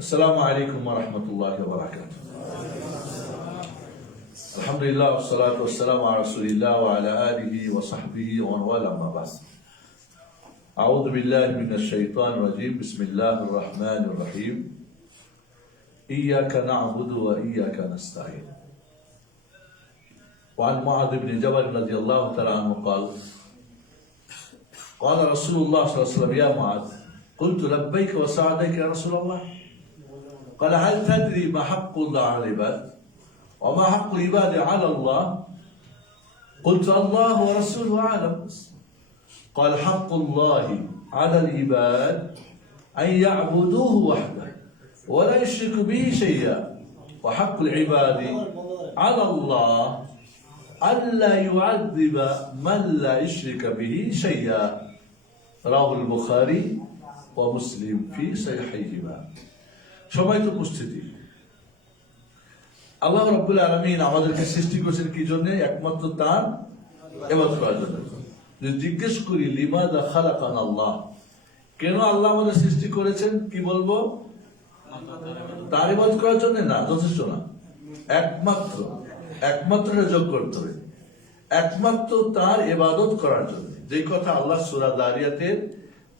Assalamu alaikum wa rahmatullahi wa barakatuh. Alhamdulillah, wa salatu wa salamu ala rasulillah wa ala alihi wa sahbihi wa man wala ma ba'd. A'udhu billahi minash shaitanir rajim. Bismillahir rahmanir rahim. Iyyaka na'budu wa iyyaka nasta'in. وعن معاذ بن جبل رضي الله تعالى عنه قال رسول الله صلى الله عليه وسلم: يا معاذ، قلت لبيك وسعديك يا رسول الله. قال: هل تدري ما حق الله على العباد وما حق العباد على الله؟ قلت: الله ورسوله أعلم. قال: حق الله على العباد أن يعبدوه وحده ولا يشركوا به شيئا، وحق العباد على الله ألا يعذب من لا يشرك به شيئا. رواه البخاري ومسلم في صحيحهما. সম্মানিত উপস্থিতি, আল্লাহ রাব্বুল আলামিন আমাদেরকে সৃষ্টি করেছেন কি জন্য? একমাত্র তার ইবাদত করার জন্য। যদি জিজ্ঞেস করি লিমাযা খালাকানা আল্লাহ, কেন আল্লাহ আমাদের সৃষ্টি করেছেন, কি বলবো? তার ইবাদত করার জন্য না, যথেষ্ট না। একমাত্র যোগ করতে হবে, একমাত্র তার ইবাদত করার জন্য। যে কথা আল্লাহ সূরা যারিয়াতের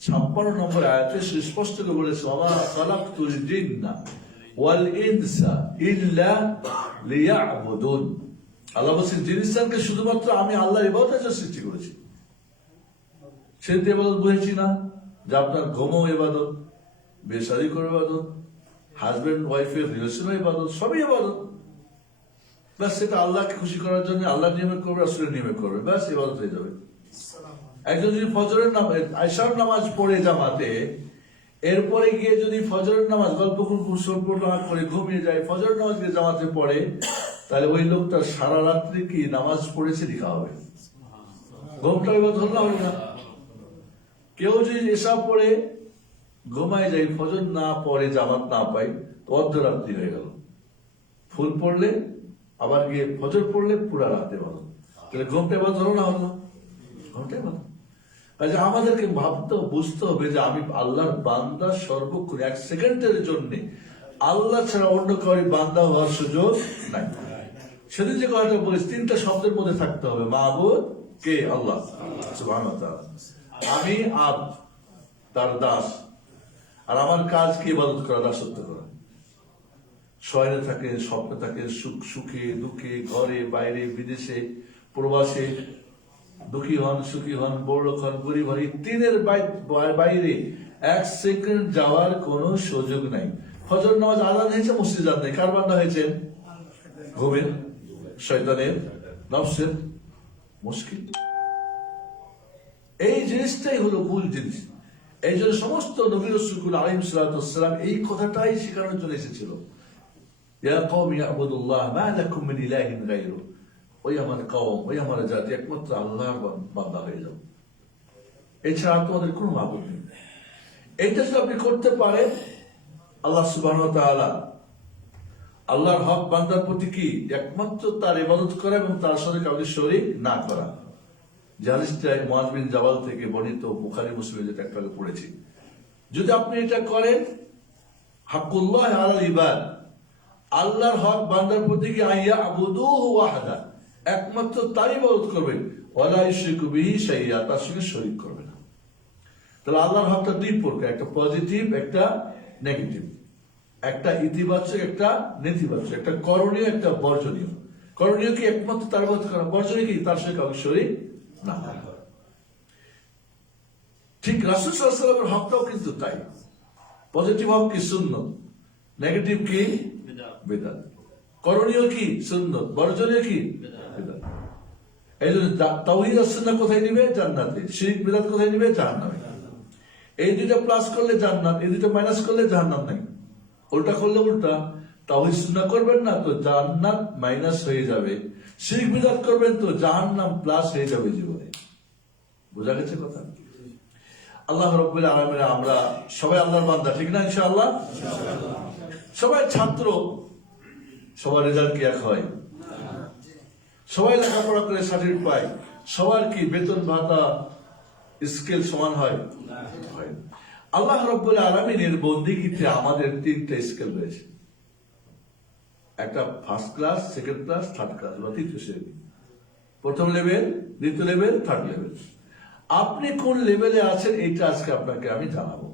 56 নম্বর আয়াতে সুস্পষ্ট করে বলেছে, ওয়া খালাকতুল জিন্না ওয়াল ইনসা ইল্লা লিয়াবুদুন। আল্লাহ বলেছেন জিন ইনসানকে শুধুমাত্র আমি আল্লাহর ইবাদতের জন্য সৃষ্টি করেছি। সেটা ইবাদত বুঝেছি না যে আপনার ঘুমও ইবাদত, বেশারি করে ইবাদত, হাজবেন্ড ওয়াইফের রিলেশনও ইবাদত, সবই ইবাদত। ব্যাস সেটা আল্লাহকে খুশি করার জন্য আল্লাহর নিয়মে করবে, রাসূলের নিয়মে করবে, ব্যাস ইবাদত হয়ে যাবে। একজন যদি ফজরের নামাজ, আয়শার নামাজ পড়ে জামাতে, এরপরে গিয়ে যদি ফজরের নামাজ গল্প করে ঘুমিয়ে যায়, ফজরের নামাজ গিয়ে জামাতে পড়ে, তাহলে ওই লোকটা সারা রাত্রি কি নামাজ পড়েছে লিখা হবে। ঘুমটা এবার ধরলাম না। কেউ যদি এসব পড়ে ঘুমায় যায়, ফজর না পড়ে, জামাত না পাই, তো অর্ধরাত্রি হয়ে গেল। ফুল পড়লে আবার গিয়ে ফজর পড়লে পুরা রাতে ভালো, তাহলে ঘুমটা এবার ধরো না হলো, ঘুমটাই ভালো। কাজে আমাদেরকে ভাবতে বুঝতে হবে যে আমি আল্লাহর বান্দা, সর্বক্ষণ এক সেকেন্ডের জন্য আল্লাহ ছাড়া অন্য কাউরি বান্দা হওয়ার সুযোগ নাই। সেদিন যে কথাটা বলেছি, তিনটা শব্দের মধ্যে থাকতে হবে। মাবুদ কে? আল্লাহ সুবহানাহু ওয়া তাআলা। আমি আব্দ, তার দাস, আর আমার কাজ কি? ইবাদত করা, দাসত্ব করা। শয়নে থাকে, স্বপ্নে থাকে, সুখে দুঃখে, ঘরে বাইরে, বিদেশে প্রবাসে, দুঃখী হন সুখী হন, বড় হন গরিব হন, এই তিনের বাইরে এক সেকেন্ড যাওয়ার কোন সুযোগ নাই। ফজর নামাজ আযান হয়েছে, মসজিদ যান নাই, কার বান্দা হয়েছে? ঘুমের, শয়তানের, নফসের। মুশকিল। এই জিনিসটাই হলো মূল জিনিস। এই জন্য সমস্ত নবী রাসূল আলাইহিস সালাতু ওয়াস সালাম এই কথাটাই শেখানোর জন্য এসেছিল। ইয়া কওমি ইবুদুল্লাহ মা লাকুম মিন ইলাহিন গায়রুহু। ওই আমার কওম, ওই আমার জাতি, একমাত্র আল্লাহর বান্দা হয়ে যাও, এছাড়া তোমাদের কোনো মাবুদ নেই। এইটা যদি আপনি করতে পারেন, আল্লাহ সুবহানাহু ওয়া তাআলা আল্লাহর হক বান্দার প্রতি কি? একমাত্র তার ইবাদত করা এবং তার সাথে কাউকে শরীক না করা। যে হাদিসটা মুআয বিন জাবাল থেকে বর্ণিত, বুখারী মুসলিমে যেটা একটু আগে পড়েছি। যদি আপনি এটা করেন, হাক্কুল্লাহ আলাল ইবাদ, আল্লাহর হক বান্দার প্রতি কি? আইয়া আবুদুহু ওয়াহদা, একমাত্র তারই ইবাদত করবেন, ওয়ালা ইউশরিকু বিহি শাইআ, তার সঙ্গে শরীক করবে না। তাহলে আল্লাহর হকটা দুই প্রকার, একটা পজিটিভ, একটা নেগেটিভ, একটা ইতিবাচক, একটা নেতিবাচক, একটা করণীয়, একটা বর্জনীয়। করণীয় কি? একমাত্র তার ইবাদত করা। বর্জনীয় কি? তার সঙ্গে কাউকে শরীক না করা। ঠিক রাসূল সাল্লাল্লাহু আলাইহি ওয়াসাল্লামের হকটাও কিন্তু তাই। পজিটিভ হক কি? সুন্নাত। নেগেটিভ কি? বিদআত। করণীয় কি? সুন্নাত। বর্জনীয় কি? বিদআত। এই জন্য তাওহীদ আর সুন্নাহ কোথায় নিবে? জান্নাতে। শিরক বিদআত কোথায় নিবে? জাহান্নামে। এই দুইটা প্লাস করলে জান্নাত, এই দুইটা মাইনাস করলে জাহান্নাম নাই। উল্টা করলে উল্টা। তাওহীদ সুন্নাহ করবেন না তো জান্নাত মাইনাস হয়ে যাবে, শিরক বিদআত করবেন তো জাহান্নাম প্লাস হয়ে যাবে জীবনে। বোঝা গেছে কথা? আল্লাহ রাব্বুল আলামিন, আমরা সবাই আল্লাহর বান্দা, ঠিক না? ইনশাআল্লাহ সবাই ছাত্র, সবার রেজাল্ট কি এক হয়? সবাই লেখাপড়া করে সার্টিফিকেট পায়, সবার কি বেতন ভাতা স্কেল সমান হয়? আল্লাহ রাব্বুল আলামিনের বন্দিগিতে আমাদের তিনটা স্কেল রয়েছে, একটা first class, second class, third class বা তৃতীয় শ্রেণী। প্রথম লেভেল, দ্বিতীয় লেভেল, থার্ড লেভেল। আপনি কোন লেভেলে আছেন এইটা আজকে আপনাকে আমি জানাবো।